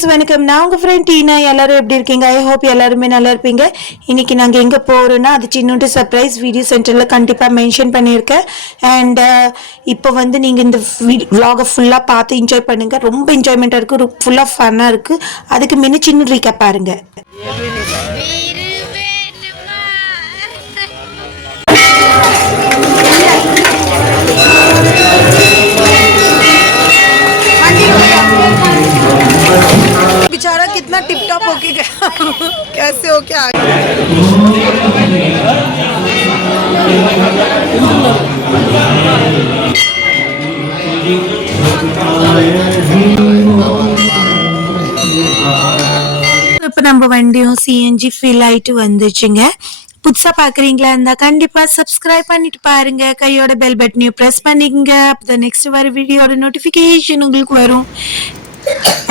Friends, வணக்கம். நான் உங்கள் ஃப்ரெண்ட் டீனா. எல்லாரும் எப்படி இருக்கீங்க? ஐ ஹோப் எல்லாருமே நல்லா இருப்பீங்க. இன்னைக்கு நாங்கள் எங்கே போகிறோன்னா அது சின்னோண்டு சர்ப்ரைஸ் வீடியோ சென்டரில் கண்டிப்பாக மென்ஷன் பண்ணியிருக்கேன். அண்ட் இப்போ வந்து நீங்கள் இந்த vlog ஃபுல்லாக பார்த்து என்ஜாய் பண்ணுங்கள். ரொம்ப என்ஜாய்மெண்ட்டாக இருக்குது, ஃபுல்லாக ஃபன்னாக இருக்குது. அதுக்கு முன்ன சின்ன ரீகேப் பாருங்கள். बेचारा कितना टिप टॉप होके गया कैसे होके आ गया। இப்போ நம்ம வண்டியும் சிஎன்ஜி ஃபில் ஆயிட்டு வந்துச்சுங்க. புதுசா பாக்குறீங்களா இருந்தா கண்டிப்பா சப்ஸ்கிரைப் பண்ணிட்டு பாருங்க. கையோட பெல் பட்டனையும் பிரஸ் பண்ணிக்கங்க. அப்பதான் நெக்ஸ்ட் வர வீடியோட நோட்டிபிகேஷன் உங்களுக்கு வரும்.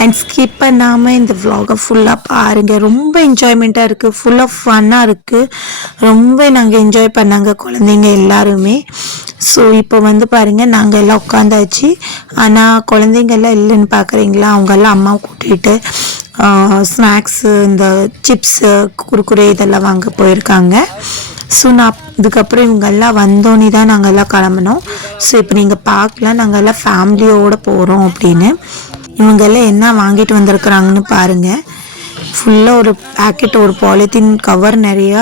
அண்ட் ஸ்கிப் பண்ணாமல் இந்த vlog ஃபுல்லாக பாருங்கள். ரொம்ப என்ஜாய்மெண்ட்டாக இருக்குது, ஃபுல் ஆஃப் ஃபன்னாக இருக்குது. ரொம்ப நாங்கள் என்ஜாய் பண்ணாங்க குழந்தைங்க எல்லாருமே. ஸோ இப்போ வந்து பாருங்கள், நாங்கள் எல்லாம் உட்காந்தாச்சு. ஆனால் குழந்தைங்கெல்லாம் இல்லைன்னு பார்க்குறீங்களா, அவங்கெல்லாம் அம்மாவை கூட்டிகிட்டு ஸ்நாக்ஸு, இந்த சிப்ஸு, குறுக்குறே இதெல்லாம் வாங்க போயிருக்காங்க. ஸோ நான் இதுக்கப்புறம் இவங்கெல்லாம் வந்தோன்னே தான் நாங்கள் எல்லாம் கிளம்பினோம். ஸோ இப்போ நீங்கள் பார்க்கலாம், நாங்கள் எல்லாம் ஃபேமிலியோடு போகிறோம் அப்படின்னு. இவங்கெல்லாம் என்ன வாங்கிட்டு வந்திருக்கிறாங்கன்னு பாருங்கள். ஃபுல்லாக ஒரு பேக்கெட், ஒரு பாலித்தீன் கவர் நிறையா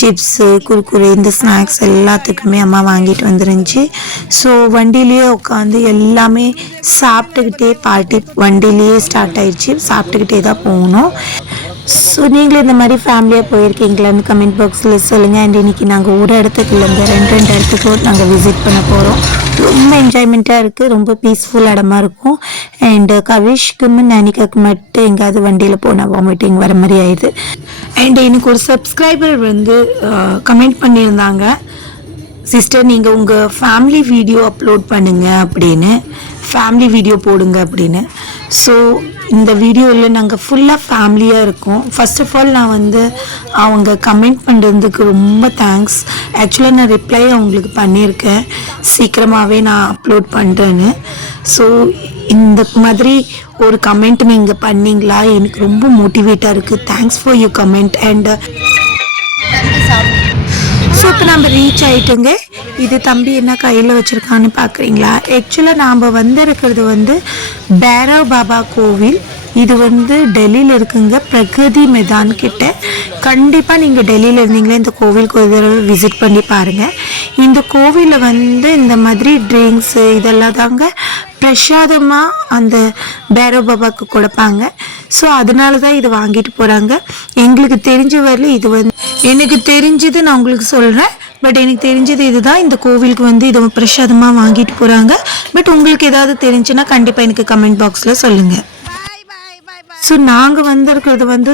சிப்ஸு, குறுக்குறே, இந்த ஸ்நாக்ஸ் எல்லாத்துக்குமே அம்மா வாங்கிட்டு வந்துருந்துச்சு. ஸோ வண்டியிலேயே உட்காந்து எல்லாமே சாப்பிட்டுக்கிட்டே பார்ட்டி வண்டியிலேயே ஸ்டார்ட் ஆயிடுச்சு. சாப்பிட்டுக்கிட்டே தான் போகணும். ஸோ நீங்களும் இந்த மாதிரி ஃபேமிலியாக போயிருக்கீங்களான்னு கமெண்ட் பாக்ஸில் சொல்லுங்கள். அண்ட் இன்றைக்கி நாங்கள் ஒரு இடத்துக்கு இல்லைங்க, ரெண்டு இடத்துக்கு நாங்கள் விசிட் பண்ண போகிறோம். ரொம்ப என்ஜாய்மெண்ட்டாக இருக்குது, ரொம்ப பீஸ்ஃபுல் இடமா இருக்கும். அண்டு கவிஷ்க்கு நானிக்காக்கு மட்டும் எங்கேயாவது வண்டியில் போனால் வாமிட்டிங் வர மாதிரி ஆயிடுது. அண்ட் எனக்கு ஒரு சப்ஸ்கிரைபர் வந்து கமெண்ட் பண்ணியிருந்தாங்க, சிஸ்டர் நீங்கள் உங்கள் ஃபேமிலி வீடியோ அப்லோட் பண்ணுங்க அப்படின்னு, ஃபேமிலி வீடியோ போடுங்க அப்படின்னு. ஸோ இந்த வீடியோவில் நாங்கள் ஃபுல்லாக ஃபேமிலியாக இருக்கோம். ஃபர்ஸ்ட் ஆஃப் ஆல் நான் வந்து அவங்க கமெண்ட் பண்ணுறதுக்கு ரொம்ப தேங்க்ஸ். ஆக்சுவலாக நான் ரிப்ளை அவங்களுக்கு பண்ணியிருக்கேன், சீக்கிரமாகவே நான் அப்லோட் பண்ணுறேன்னு. ஸோ இந்த மாதிரி ஒரு கமெண்ட் நீங்கள் பண்ணிங்களா, எனக்கு ரொம்ப மோட்டிவேட்டாக இருக்குது. Thanks for you comment. And so இப்போ நம்ம ரீச் ஆகிட்டோங்க. இது தம்பி என்ன கையில் வச்சுருக்கான்னு பார்க்குறீங்களா? ஆக்சுவலாக நாம் வந்திருக்கிறது வந்து பைரவ் பாபா கோவில். இது வந்து டெல்லியில் இருக்குங்க, பிரகதி மைதான் கிட்ட. கண்டிப்பாக நீங்கள் டெல்லியில் இருந்தீங்களே இந்த கோவிலுக்கு ஒரு தடவை விசிட் பண்ணி பாருங்கள். இந்த கோவிலில் வந்து இந்த மாதிரி ட்ரிங்க்ஸு இதெல்லாம் தாங்க பிரசாதமாக அந்த பைரவ் பாபாவுக்கு கொடுப்பாங்க. ஸோ அதனால தான் இது வாங்கிட்டு போகிறாங்க. எங்களுக்கு தெரிஞ்ச வரல இது வந்து எனக்கு தெரிஞ்சது நான் உங்களுக்கு சொல்கிறேன். பட் எனக்கு தெரிஞ்சது இதுதான். இந்த கோவிலுக்கு வந்து இது பிரசாதமாக வாங்கிட்டு போகிறாங்க. பட் உங்களுக்கு ஏதாவது தெரிஞ்சுன்னா கண்டிப்பாக எனக்கு கமெண்ட் பாக்ஸில் சொல்லுங்கள். ஸோ நாங்கள் வந்திருக்கிறது வந்து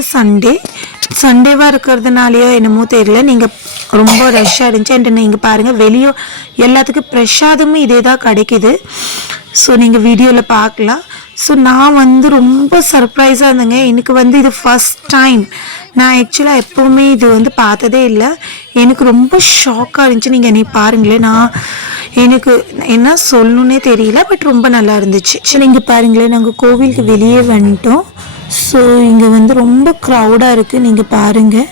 சண்டேவாக இருக்கிறதுனாலையோ என்னமோ தெரியல, நீங்கள் ரொம்ப ரஷ்ஷாக இருந்துச்சு. அண்ட் நீங்கள் பாருங்கள், வெளியே எல்லாத்துக்கும் பிரசாதமும் இதே தான் கிடைக்கிது. ஸோ நீங்கள் வீடியோவில் பார்க்கலாம். ஸோ நான் வந்து ரொம்ப சர்ப்ரைஸாக இருந்தேங்க. எனக்கு வந்து இது ஃபஸ்ட் டைம். நான் ஆக்சுவலாக எப்போவுமே இது வந்து பார்த்ததே இல்லை. எனக்கு ரொம்ப ஷாக்காக இருந்துச்சு. நீங்கள் என்னை பாருங்களேன், எனக்கு என்ன சொல்லணுன்னே தெரியல. பட் ரொம்ப நல்லா இருந்துச்சு. ஸோ நீங்கள் பாருங்களேன், நாங்கள் கோவிலுக்கு வெளியே வந்துட்டோம். ஸோ இங்கே வந்து ரொம்ப க்ரௌடாக இருக்குது. நீங்கள் பாருங்கள்,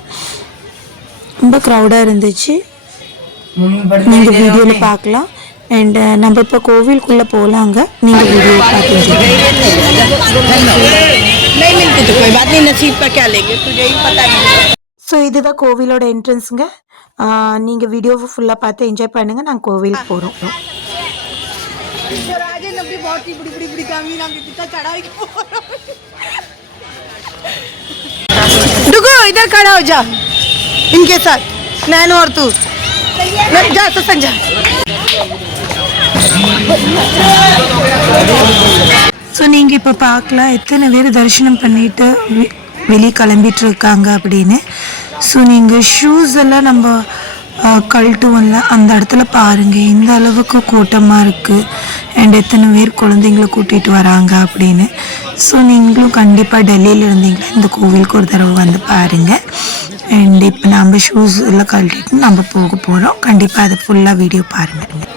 ரொம்ப க்ரௌடாக இருந்துச்சு. நீங்கள் வீடியோவில் பார்க்கலாம். அண்ட் நம்ம இப்போ கோவிலுக்குள்ளே போகலாங்க. நீங்கள் வீடியோ பார்த்துட்டு ஸோ இதுதான் கோவிலோட என்ட்ரன்ஸுங்க. நீங்கள் வீடியோவை ஃபுல்லாக பார்த்து என்ஜாய் பண்ணுங்கள். நாங்கள் கோவிலுக்கு போகிறோம். इधर खड़ा हो जा इनके साथ, नैनो और तू जा तो संजा. ஸோ நீங்கள் இப்போ பார்க்கலாம் எத்தனை பேர் தரிசனம் பண்ணிட்டு வெளியே கிளம்பிட்டு இருக்காங்க அப்படின்னு. ஸோ நீங்கள் ஷூஸ் எல்லாம் நம்ம கழட்டுவோம்ல, அந்த இடத்துல பாருங்கள் எந்த அளவுக்கு கூட்டமாக இருக்குது. அண்ட் எத்தனை பேர் குழந்தைங்கள கூட்டிகிட்டு வராங்க அப்படின்னு. ஸோ நீங்களும் கண்டிப்பாக டெல்லியில் இருந்தீங்களா இந்த கோவிலுக்கு ஒரு தடவை வந்து பாருங்கள். அண்ட் இப்போ நம்ம ஷூஸ் எல்லாம் கழட்டிட்டு நம்ம போக போகிறோம். கண்டிப்பாக அதை ஃபுல்லாக வீடியோ பாருங்கள்.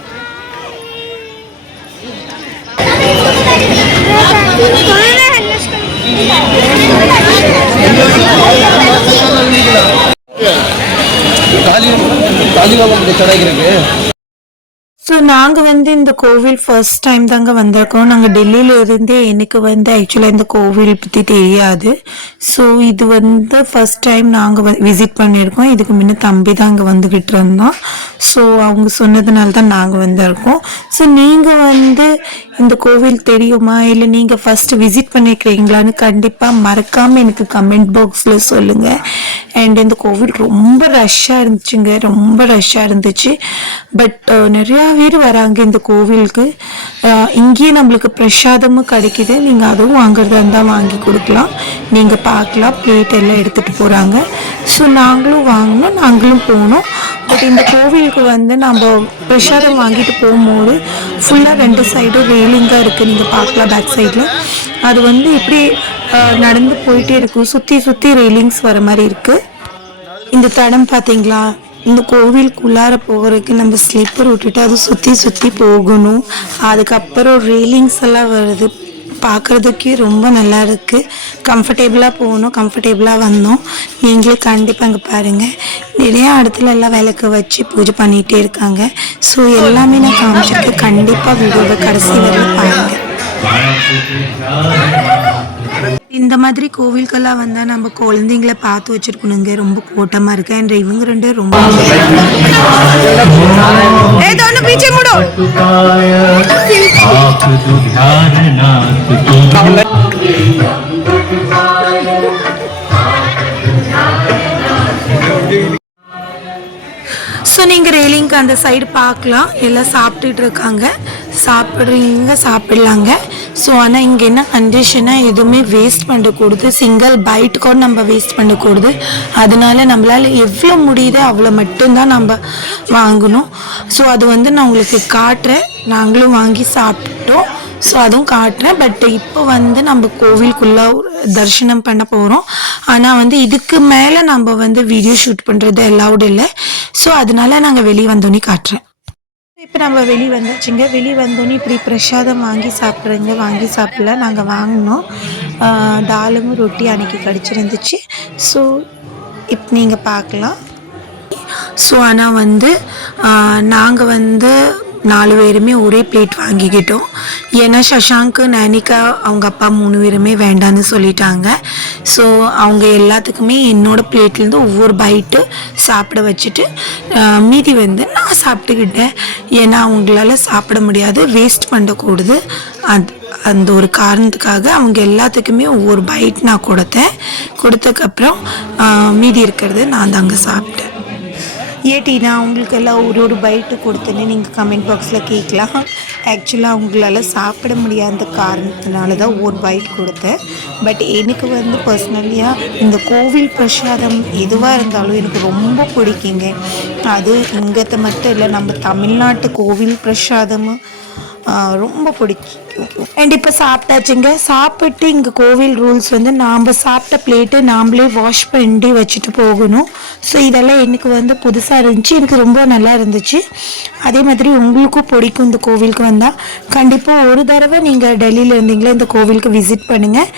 ஸோ நாங்கள் வந்து இந்த கோவில் ஃபர்ஸ்ட் டைம் தாங்க வந்திருக்கோம். நாங்கள் டெல்லியில் இருந்தே எனக்கு வந்து ஆக்சுவலாக இந்த கோவில் பற்றி தெரியாது. ஸோ இது வந்து ஃபர்ஸ்ட் டைம் நாங்கள் விசிட் பண்ணியிருக்கோம். இதுக்கு முன்னே தம்பி தான் இங்கே வந்துக்கிட்டு இருந்தோம். ஸோ அவங்க சொன்னதுனால தான் நாங்கள் வந்திருக்கோம். ஸோ நீங்கள் வந்து இந்த கோவில் தெரியுமா இல்லை நீங்கள் ஃபஸ்ட்டு விசிட் பண்ணியிருக்கிறீங்களான்னு கண்டிப்பாக மறக்காமல் எனக்கு கமெண்ட் பாக்ஸில் சொல்லுங்கள். அண்ட் இந்த கோவில் ரொம்ப ரஷ்ஷாக இருந்துச்சுங்க, ரொம்ப ரஷ்ஷாக இருந்துச்சு. பட் நிறையா பேர் வராங்க இந்த கோவிலுக்கு. இங்கேயே நம்மளுக்கு பிரசாதமும் கிடைக்கிது. நீங்கள் அதுவும் வாங்குறதா இருந்தால் வாங்கி கொடுக்கலாம். நீங்கள் பார்க்கலாம், பிளேட் எல்லாம் எடுத்துகிட்டு போகிறாங்க. ஸோ நாங்களும் வாங்கினோம், நாங்களும் போனோம். பட் இந்த கோவிலுக்கு வந்து நம்ம பிரசாதம் வாங்கிட்டு போகும்போது ஃபுல்லாக 2 சைடும் ரெயிலிங்காக இருக்குது. நீங்கள் பார்க்கலாம் பேக் சைடில். அது வந்து இப்படி நடந்து போயிட்டே இருக்கும், சுற்றி சுற்றி ரெயிலிங்ஸ் வர மாதிரி இருக்குது. இந்த தடம் பார்த்தீங்களா, இந்த கோவிலுக்குள்ளார போகிறதுக்கு நம்ம ஸ்லிப்பர் விட்டுட்டு அது சுற்றி சுற்றி போகணும். அதுக்கப்புறம் ரெயிலிங்ஸ் எல்லாம் வருது, பார்க்குறதுக்கே ரொம்ப நல்லா இருக்குது. கம்ஃபர்டபுளாக போகணும், கம்ஃபர்டபுளாக வந்தோம். நீங்களே கண்டிப்பாக அங்கே பாருங்கள், நிறையா இடத்துல எல்லாம் விளக்கு வச்சு பூஜை பண்ணிகிட்டே இருக்காங்க. ஸோ எல்லாமே நான் காமிச்சிருக்கேன். கண்டிப்பாக வீடியோவை கடைசி வரையும் பாருங்கள். இந்த மாதிரி கோவிலுக்கெல்லாம் வந்தால் நம்ம குழந்தைங்களை பார்த்து வச்சுருக்கணுங்க. ரொம்ப கூட்டமாக இருக்கு. அண்ட் இவங்க 2 ரொம்ப ஸோ நீங்கள் ரெயிலிங்க்கு அந்த சைடு பார்க்கலாம், எல்லாம் சாப்பிட்டுட்டு இருக்காங்க. சாப்பிடலாங்க. ஸோ ஆனால் இங்கே என்ன கண்டிஷனாக எதுவுமே வேஸ்ட் பண்ணக்கூடாது, சிங்கிள் பைட் கூட நம்ம வேஸ்ட் பண்ணக்கூடாது. அதனால நம்மளால் எவ்வளோ முடியுதோ அவ்வளோ மட்டும்தான் நம்ம வாங்கணும். ஸோ அது வந்து நான் உங்களுக்கு காட்டுறேன். நாங்களும் வாங்கி சாப்பிட்டோம். ஸோ அதுவும் காட்டுறேன். பட் இப்போ வந்து நம்ம கோவிலுக்குள்ளே தரிசனம் பண்ண போகிறோம். ஆனால் வந்து இதுக்கு மேலே நம்ம வந்து வீடியோ ஷூட் பண்ணுறது அலௌட் இல்லை. ஸோ அதனால நாங்கள் வெளியே வந்தோன்னே காட்டுறேன். இப்போ நம்ம வெளியே வந்தாச்சுங்க. வெளியே வந்தோன்னே இப்படி பிரசாதம் வாங்கி சாப்பிடல. நாங்கள் வாங்கினோம். தாலும் ரொட்டி அன்னைக்கு கிடச்சிருந்துச்சு. ஸோ இப்போ நீங்கள் பார்க்கலாம். ஸோ ஆனால் வந்து நாங்கள் வந்து 4 பேருமே ஒரே பிளேட் வாங்கிக்கிட்டோம். ஏன்னா சஷாங்க், நைனிகா அவங்க அப்பா 3 பேருமே வேண்டான்னு சொல்லிட்டாங்க. ஸோ அவங்க எல்லாத்துக்குமே என்னோட பிளேட்லேருந்து ஒவ்வொரு பைட்டு சாப்பிட வச்சுட்டு மீதி வந்து நான் சாப்பிட்டுக்கிட்டேன். ஏன்னா அவங்களால சாப்பிட முடியாது, வேஸ்ட் பண்ணக்கூடாது. அந்த ஒரு காரணத்துக்காக அவங்க எல்லாத்துக்குமே ஒவ்வொரு பைட் நான் கொடுத்ததுக்கப்புறம் மீதி இருக்கிறது நான் தாங்க சாப்பிட்டேன். ஏட்டினா அவங்களுக்கு எல்லாம் ஒரு பைட்டு கொடுத்தேன்னு நீங்கள் கமெண்ட் பாக்ஸில் கேட்கலாம். ஆக்சுவலாக அவங்களால சாப்பிட முடியாத காரணத்தினால தான் ஒரு பைட் கொடுத்தேன். பட் எனக்கு வந்து பர்சனலியாக இந்த கோவில் பிரசாதம் எதுவாக இருந்தாலும் எனக்கு ரொம்ப பிடிக்குங்க. அது இங்கத்தை மட்டும் இல்லை, நம்ம தமிழ்நாட்டு கோவில் பிரசாதமும் ரொம்ப பிடிக்கும். அண்ட் இப்போ சாப்பிட்டாச்சுங்க. சாப்பிட்டு இங்கே கோவில் ரூல்ஸ் வந்து நாம் சாப்பிட்ட பிளேட்டு நாம்ளே வாஷ் பண்ணி வச்சுட்டு போகணும். ஸோ இதெல்லாம் எனக்கு வந்து புதுசாக இருந்துச்சு, எனக்கு ரொம்ப நல்லா இருந்துச்சு. அதே மாதிரி உங்களுக்கும் பிடிக்கும். இந்த கோவிலுக்கு வந்தால் கண்டிப்பாக ஒரு தடவை நீங்கள் டெல்லியில் இருந்தீங்களே இந்த கோவிலுக்கு விசிட் பண்ணுங்கள்.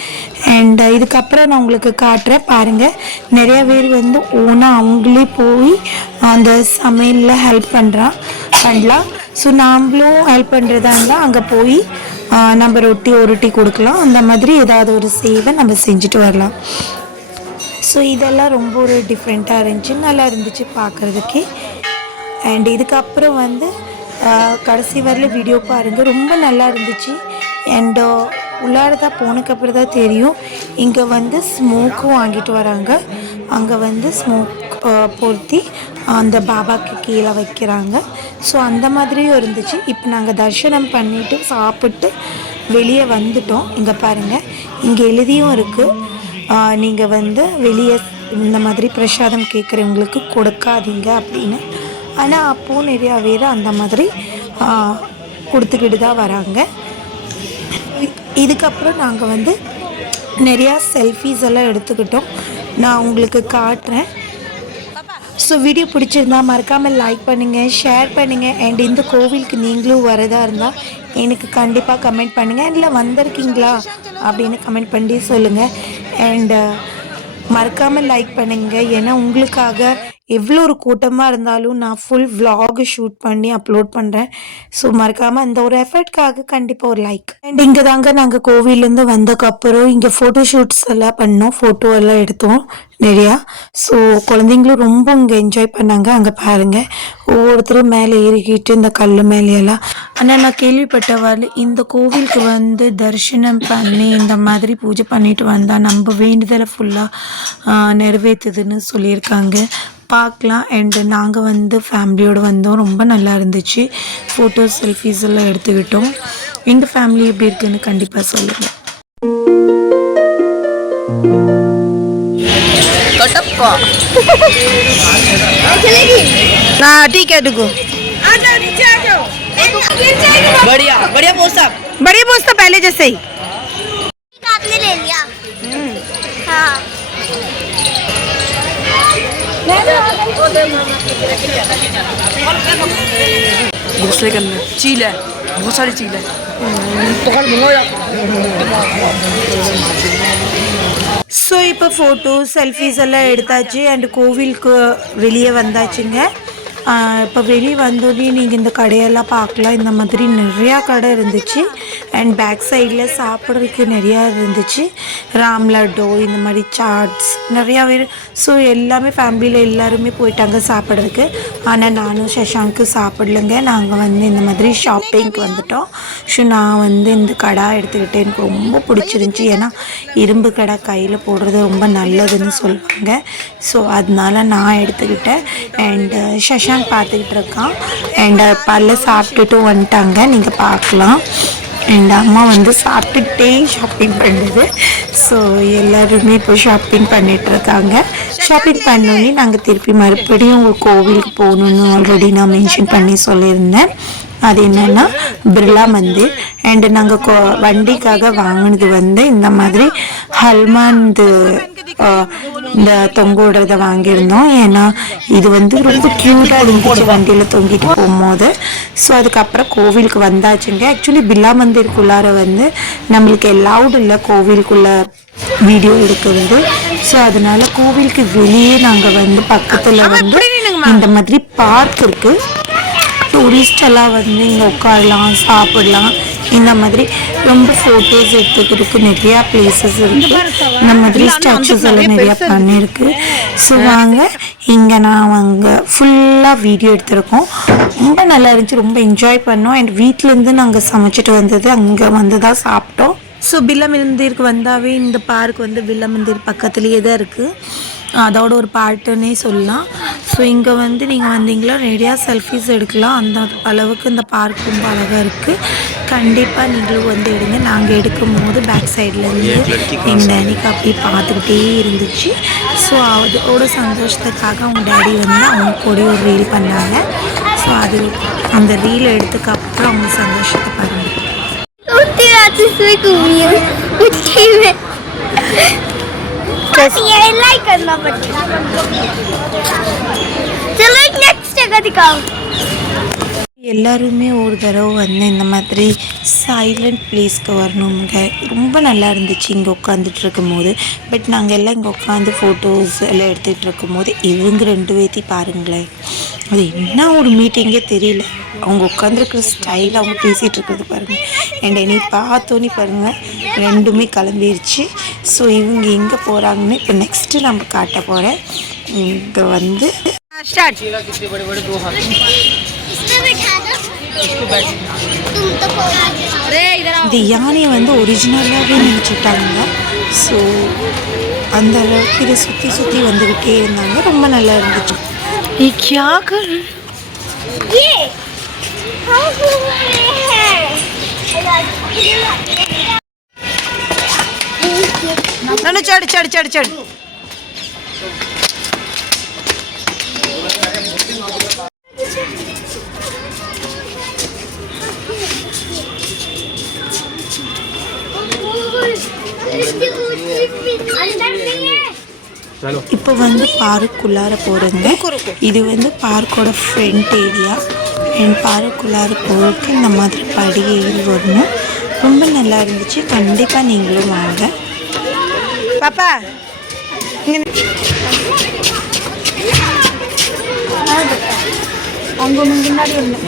அண்ட் இதுக்கப்புறம் நான் உங்களுக்கு காட்டுறேன் பாருங்கள். நிறையா பேர் வந்து ஓனாக அவங்களே போய் அந்த சமையலில் ஹெல்ப் பண்ணலாம். ஸோ நாம்ளும் ஹெல்ப் பண்ணுறதா இருந்தால் அங்கே போய் நம்ம ரொட்டி உருட்டி கொடுக்கலாம். அந்த மாதிரி ஏதாவது ஒரு சேவை நம்ம செஞ்சுட்டு வரலாம். ஸோ இதெல்லாம் ரொம்ப ஒரு டிஃப்ரெண்ட்டாக இருந்துச்சு, நல்லா இருந்துச்சு பார்க்குறதுக்கே. அண்ட் இதுக்கப்புறம் வந்து கடைசி வரல வீடியோ பாருங்கள், ரொம்ப நல்லா இருந்துச்சு. அண்டு உள்ளார தான் போனதுக்கப்புறம் தான் தெரியும், இங்கே வந்து ஸ்மோக்கும் வாங்கிட்டு வராங்க. அங்கே வந்து ஸ்மோக் பொருத்தி அந்த பாபாக்கு கீழே வைக்கிறாங்க. ஸோ அந்த மாதிரியும் இருந்துச்சு. இப்போ நாங்கள் தரிசனம் பண்ணிவிட்டு சாப்பிட்டு வெளியே வந்துட்டோம். இங்கே பாருங்கள், இங்கே எழுதியும் இருக்குது, நீங்கள் வந்து வெளியே இந்த மாதிரி பிரசாதம் கேட்குறவங்களுக்கு கொடுக்காதீங்க அப்படின்னு. ஆனால் அப்போது நிறையா பேர் அந்த மாதிரி கொடுத்துக்கிட்டு தான் வராங்க. இதுக்கப்புறம் நாங்கள் வந்து நிறையா செல்ஃபீஸ் எல்லாம் எடுத்துக்கிட்டோம். நான் உங்களுக்கு காட்டுறேன். ஸோ வீடியோ பிடிச்சிருந்தா மறக்காமல் லைக் பண்ணுங்கள், ஷேர் பண்ணுங்கள். அண்ட் இந்த கோவிலுக்கு நீங்களும் வரதா இருந்தால் எனக்கு கண்டிப்பாக கமெண்ட் பண்ணுங்கள். இல்லை வந்திருக்கீங்களா அப்படின்னு கமெண்ட் பண்ணி சொல்லுங்கள். அண்டு மறக்காமல் லைக் பண்ணுங்க. ஏன்னா உங்களுக்காக எவ்வளோ ஒரு கூட்டமாக இருந்தாலும் நான் ஃபுல் vlog ஷூட் பண்ணி அப்லோட் பண்ணுறேன். ஸோ மறக்காமல் அந்த ஒரு எஃபர்ட்காக கண்டிப்பாக ஒரு லைக். அண்ட் இங்கே தாங்க நாங்கள் கோவிலேருந்து வந்ததுக்கப்புறம் இங்கே ஃபோட்டோ ஷூட்ஸ் எல்லாம் பண்ணோம், ஃபோட்டோ எல்லாம் எடுத்தோம் நிறையா. ஸோ குழந்தைங்களும் ரொம்ப இங்கே என்ஜாய் பண்ணாங்க. அங்கே பாருங்கள், ஒவ்வொருத்தரும் மேலே ஏறிக்கிட்டு இந்த கல் மேலேயெல்லாம். ஆனால் நான் கேள்விப்பட்டவாள் இந்த கோவிலுக்கு வந்து தரிசனம் பண்ணி இந்த மாதிரி பூஜை பண்ணிட்டு வந்தால் நம்ம வேண்டுதலை ஃபுல்லாக நிறைவேற்றுதுன்னு சொல்லியிருக்காங்க. பார்க்கலாம். அண்டு நாங்கள் வந்து ஃபேமிலியோடு வந்தோம், ரொம்ப நல்லா இருந்துச்சு. ஃபோட்டோஸ் செல்ஃபீஸ் எல்லாம் எடுத்துக்கிட்டோம். எங்கள் ஃபேமிலி எப்படி இருக்குன்னு கண்டிப்பாக சொல்லுங்கள். ठीक है देखो बढ़िया बढ़िया पोस्ट पहले जैसे ही आपने ले लिया। हाँ घोंसले करने चील है, बहुत सारी चील है। ஸோ இப்போ ஃபோட்டோஸ் செல்ஃபீஸ் எல்லாம் எடுத்தாச்சு. அண்ட் கோவிலுக்கு வெளியே வந்தாச்சுங்க. இப்போ வெளியே வந்தோடனே நீங்கள் இந்த கடையெல்லாம் பார்க்கலாம். இந்த மாதிரி நிறையா கடை இருந்துச்சு. அண்ட் பேக் சைடில் சாப்பிட்றதுக்கு நிறையா இருந்துச்சு. ராம் லட்டோ, இந்த மாதிரி சாட்ஸ் நிறையா பேர். ஸோ எல்லாமே ஃபேமிலியில் எல்லாருமே போயிட்டாங்க சாப்பிட்றதுக்கு. ஆனால் நானும் சஷாங்க்கு சாப்பிடலைங்க. நாங்கள் வந்து இந்த மாதிரி ஷாப்பிங்க்கு வந்துட்டோம். ஸோ நான் வந்து இந்த கடை எடுத்துக்கிட்டேன், எனக்கு ரொம்ப பிடிச்சிருந்துச்சி. ஏன்னா இரும்பு கடை கையில் போடுறது ரொம்ப நல்லதுன்னு சொல்லுவாங்க. ஸோ அதனால நான் எடுத்துக்கிட்டேன். அண்டு சஷாங்க் பார்த்துக்கிட்டு இருக்கான். அண்ட் பல்ல சாப்பிட்டுட்டு வந்துட்டாங்க, நீங்கள் பார்க்கலாம். அண்ட் அம்மா வந்து சாப்பிட்டுக்கிட்டே ஷாப்பிங் பண்ணுறது. ஸோ எல்லோருமே இப்போ ஷாப்பிங் பண்ணிகிட்ருக்காங்க. ஷாப்பிங் பண்ணோன்னே நாங்கள் திருப்பி மறுபடியும் ஒரு கோவிலுக்கு போகணுன்னு ஆல்ரெடி நான் மென்ஷன் பண்ணி சொல்லியிருந்தேன். அது என்னென்னா பிர்லா மந்திர். அண்டு நாங்கள் வண்டிக்காக வாங்கினது வந்து இந்த மாதிரி ஹல்மாந்து இந்த தொங்க விடுறத வாங்கியிருந்தோம். ஏன்னா இது வந்து ரொம்ப க்யூட்டாக இருந்துச்சு வண்டியில் தொங்கிட்டு போகும்போது. ஸோ அதுக்கப்புறம் கோவிலுக்கு வந்தாச்சுங்க. ஆக்சுவலி பிர்லா மந்திருக்குள்ளார வந்து நம்மளுக்கு அலௌட் இல்லை கோவிலுக்குள்ளே வீடியோ எடுக்கிறது. ஸோ அதனால கோவிலுக்கு வெளியே நாங்கள் வந்து பக்கத்தில் வந்து இந்த மாதிரி பார்க் இருக்குது. டூரிஸ்ட் எல்லாம் வந்து இங்கே உட்காரலாம், சாப்பிடலாம். இந்த மாதிரி ரொம்ப ஃபோட்டோஸ் எடுத்துக்கிறதுக்கு நிறையா பிளேசஸ் இருக்குது. இந்த மாதிரி ஸ்டாச்சுஸ் எல்லாம் நிறையா பண்ணியிருக்கு. ஸோ வாங்க, இங்கே நான் அங்கே ஃபுல்லாக வீடியோ எடுத்திருக்கோம். ரொம்ப நல்லா இருந்துச்சு, ரொம்ப என்ஜாய் பண்ணோம். அண்ட் வீட்டிலேருந்து நாங்கள் சமைச்சிட்டு வந்தது அங்கே வந்து தான் சாப்பிட்டோம். ஸோ பிர்லா மந்திருக்கு வந்தாவே இந்த பார்க் வந்து பிர்லா மந்திர் பக்கத்துலேயே தான் இருக்குது. அதோட ஒரு பார்ட்டுன்னே சொல்லலாம். ஸோ இங்கே வந்து நீங்கள் வந்தீங்களா நிறையா செல்ஃபீஸ் எடுக்கலாம். அந்த அளவுக்கு இந்த பார்க் ரொம்ப அழகாக இருக்குது. கண்டிப்பாக நீங்களும் வந்து எடுங்க. நாங்கள் எடுக்கும் போது பேக் சைட்லேருந்து எங்கள் டேடிக்கு அப்படியே பார்த்துக்கிட்டே இருந்துச்சு. ஸோ அதோட சந்தோஷத்துக்காக அவங்க டேடி வந்து அவங்க கூட ஒரு ரீல் பண்ணாங்க. ஸோ அது அந்த ரீல் எடுத்ததுக்கப்புறம் அவங்க சந்தோஷத்தை பாருங்கள். लाइक करना पड़ेगा। चलो एक नेक्स्ट जगह दिखाओ। எல்லாருமே ஒரு தடவை வந்து இந்த மாதிரி சைலண்ட் பிளேஸ்க்கு வரணுங்க. ரொம்ப நல்லா இருந்துச்சு இங்கே உட்காந்துட்டு இருக்கும் போது. பட் நாங்கள் எல்லாம் இங்கே உட்காந்து ஃபோட்டோஸ் எல்லாம் எடுத்துகிட்டு இருக்கும் போது இவங்க ரெண்டு பேர்த்தி பாருங்களேன், அது என்ன ஒரு மீட்டிங்கே தெரியல. அவங்க உட்காந்துருக்குற ஸ்டைல், அவங்க பேசிகிட்டு இருக்கிறது பாருங்கள். அண்ட் என்னை பார்த்தோன்னே பாருங்கள் ரெண்டுமே கிளம்பிடுச்சு. ஸோ இவங்க எங்கே போகிறாங்கன்னு இப்போ நெக்ஸ்ட்டு நம்ம காட்ட போகிறேன். இங்கே வந்து இந்த யானையை வந்து ஒரிஜினலாகவே நினச்சிட்டாங்க. ஸோ அந்த அளவுக்கு இதை சுற்றி சுற்றி வந்துக்கிட்டே இருந்தாங்க. ரொம்ப நல்லா இருந்துச்சு. चढ़ चढ़ चढ़ चढ़ இப்போ வந்து பார்க்குள்ளார போகிறோங்க. இது வந்து பார்க்கோட ஃப்ரண்ட் ஏரியா. அண்ட் பார்க்குள்ளார போகிறதுக்கு இந்த மாதிரி படி ஏறி வரணும். ரொம்ப நல்லா இருந்துச்சு. கண்டிப்பாக நீங்களும் வாங்க. பாப்பா அங்கே முன்னாடி ஒன்று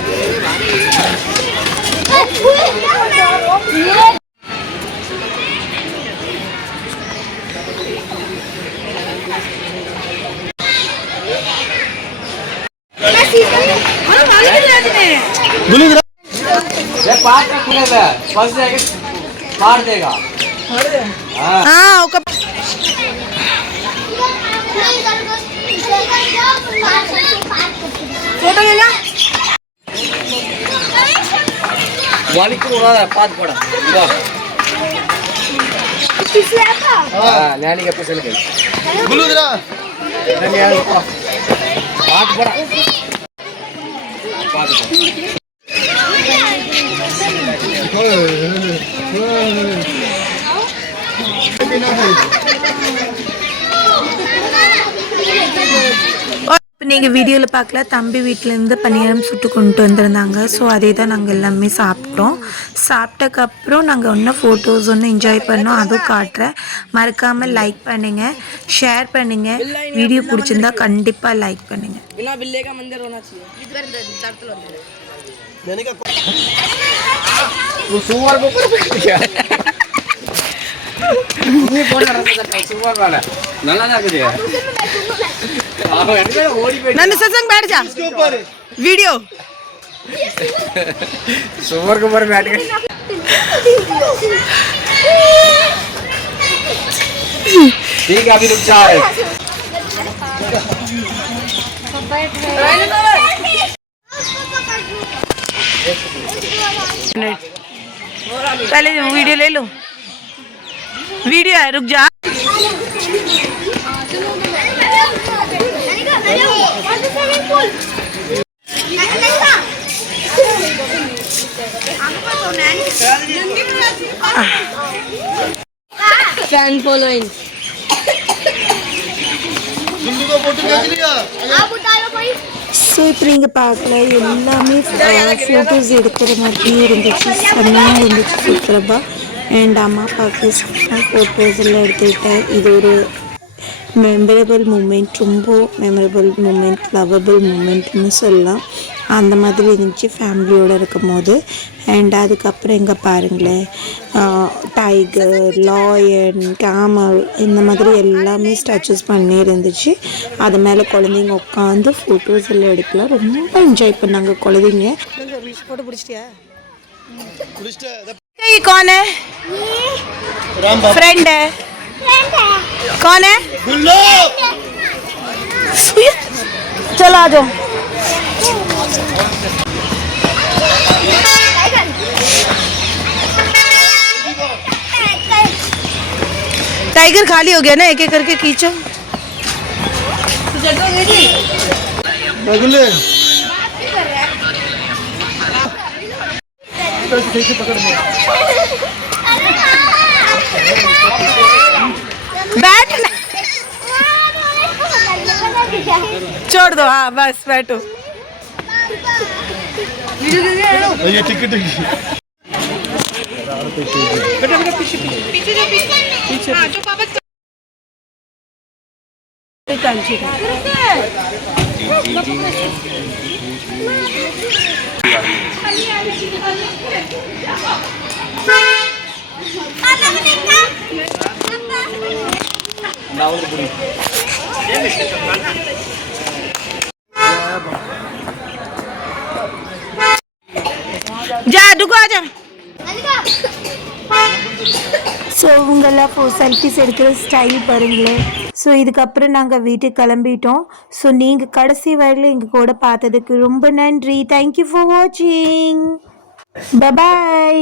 फोटो ले ला वाली को उड़ा पाद पड़ा वाह किसने आता हां नैनी के पैसे लगे गुल्लू जरा नैनी आ पाद पड़ा पाद இப்போ நீங்கள் வீடியோவில் பார்க்கல, தம்பி வீட்டிலேருந்து பணியாரம் சுட்டு கொண்டு வந்திருந்தாங்க. ஸோ அதே தான் நாங்கள் எல்லாமே சாப்பிட்டோம். சாப்பிட்டக்கப்புறம் நாங்கள் ஒன்றும் ஃபோட்டோஸ் ஒன்று என்ஜாய் பண்ணோம். அதுவும் காட்டுறேன். மறக்காமல் லைக் பண்ணுங்கள், ஷேர் பண்ணுங்கள். வீடியோ பிடிச்சிருந்தா கண்டிப்பாக லைக் பண்ணுங்கள். नन्हे सत्संग बैठ जा वीडियो सुवर के ऊपर बैठ गए ठीक है अभी रुक जाओ पहले वीडियो ले लो वीडियो है रुक जा फैन फॉलोइंग ஸோ இப்போ நீங்கள் பார்க்கல, எல்லாமே ஃபோட்டோஸ் எடுக்கிற மாதிரியே இருந்துச்சு. செம்மையாக இருந்துச்சு சூப்பராக. அண்ட் அம்மா அப்பாவுக்கு ஃபோட்டோஸ் எல்லாம் எடுத்துக்கிட்டேன். இது ஒரு மெமரபிள் மூமெண்ட், ரொம்ப மெமரபிள் மூமெண்ட், லவபிள் மூமெண்ட்னு சொல்லலாம். அந்த மாதிரி இருந்துச்சு ஃபேமிலியோடு இருக்கும் போது. அண்ட் அதுக்கப்புறம் இங்கே பாருங்களேன், டைகர், லாயன், கேமல் இந்த மாதிரி எல்லாமே ஸ்டாச்சூஸ் பண்ணி இருந்துச்சு. அது மேலே குழந்தைங்க உட்காந்து ஃபோட்டோஸ் எல்லாம் எடுக்கலாம். ரொம்ப என்ஜாய் பண்ணாங்க குழந்தைங்க. फोटो பிடிச்சிட்டியா ये कौन है फ्रेंड है कौन है चलो आ जाओ टाइगर खाली हो गया ना, एक एक करके खींचो बैठ छोड़ दो हाँ बस बैठो ये टिकट बेटा बेटा पीछे पीछे पीछे हाँ जो पापा जा रुको आ जा ஸோ இவங்கெல்லாம் செல்ஃபிஸ் எடுக்கிற ஸ்டைல் பாருங்களேன். ஸோ இதுக்கப்புறம் நாங்கள் வீட்டுக்கு கிளம்பிட்டோம். ஸோ நீங்கள் கடைசி வரையில் எங்கள் கூட பார்த்ததுக்கு ரொம்ப நன்றி. தேங்க்யூ ஃபார் வாட்சிங். பை.